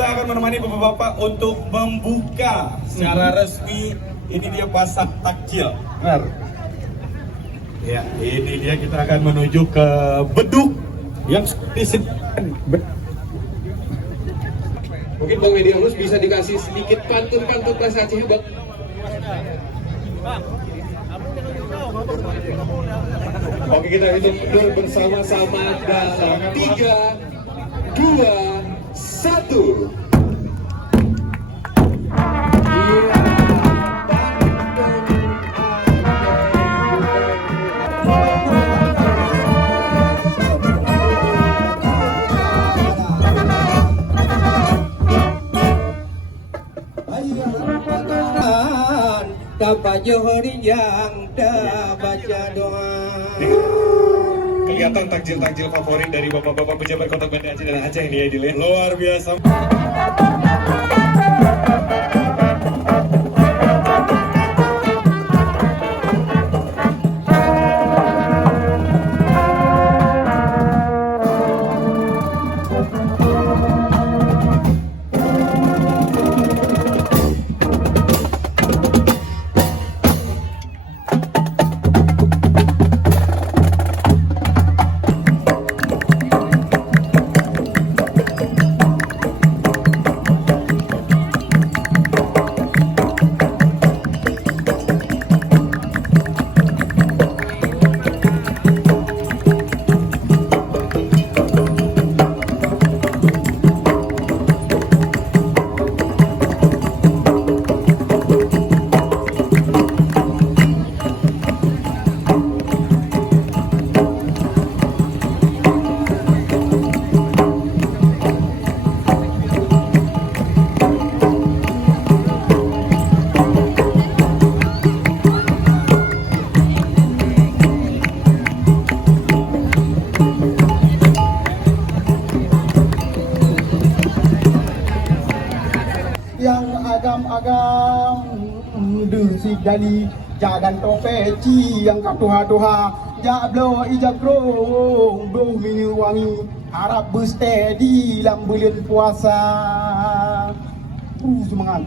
kita akan menemani bapak-bapak untuk membuka secara resmi. Ini dia pasar takjil. Benar. Ya, ini dia, kita akan menuju ke beduk yang disediakan. Mungkin Bang Mediamus bisa dikasih sedikit pantun-pantun bahasa Aceh, Bang. Oke, kita hitung mundur bersama-sama dalam 3, 2, 1. Dapat johori yang dah baca doa. Kelihatan takjil-takjil favorit dari bapak-bapak pejabat Kota Banda Aceh dan Aceh ini ya, Dil. Luar biasa. Yang agam-agam si dali jangan topeci yang katuha-tuha jablo ijagrong doh mini wangi harap bersteady dalam bulan puasa. Semangat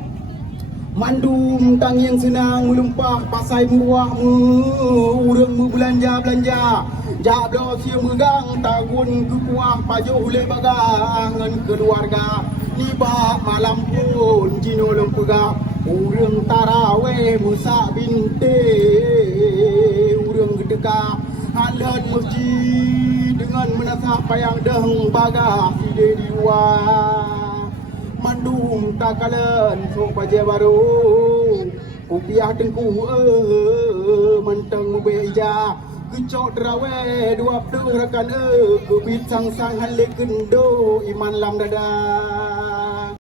mandum tang yang senang melempah pasai muahmu urang belanja jablo sia megang tahun kekuah pajuh oleh bagangan keluarga tiba malam pun jino lempega urang taraweh musa binte urang gedeka halat masjid dengan menasah payang deng baga side diwa mandum takalan song paje baru upiah tengku menteng beja kecok drawe dua puluh rekan kebit sang-sang halik kendo iman lam dada.